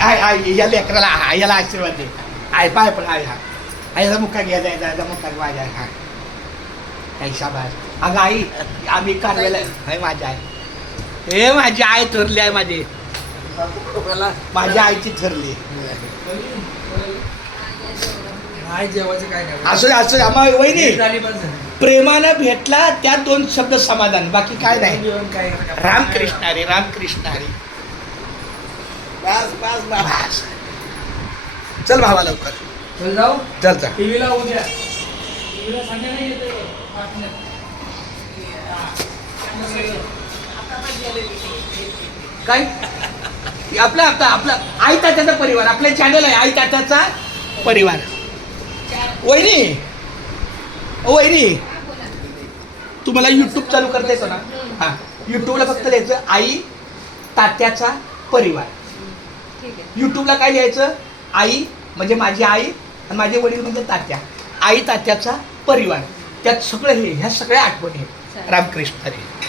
I I या लेकराला हा याला आशीर्वाद दे आय पाय पण आय हा आईला मुक्का घ्या जायचा याचा मुक्का माझ्या हा आई शाबास अगं आई आम्ही कारवेला हाय माझी आई हे माझी आई थरली आहे माझी माझ्या आईची थरली नाही जेवायचं काय नाही असू दे असू वहिनी झाली बस प्रेमानं भेटला त्या दोन शब्द समाधान बाकी काय नाही जेवण काय रामकृष्ण हरी रामकृष्ण हरी बस बस बस. चल भावा लवकर. चल जाऊ? चल चल. टीव्हीला उद्या. टीव्हीला संध्याकाळी बातम्या. काय? आपला आपला आपला. आई तात्याचा परिवार. आपलं चॅनल आहे आई तात्याचा परिवार. वहिनी. वहिनी. तुम्हाला युट्यूब चालू करता येतो ना? हां. युट्यूबला फक्त लिहायचं आई तात्याचा परिवार. युट्यूबला काय लिहायचं? आई म्हणजे माझी आई आणि माझे वडील म्हणजे तात्या. आई तात्याचा परिवार. त्यात सगळं हे ह्या सगळ्या आठवणी आहेत. रामकृष्ण हरी.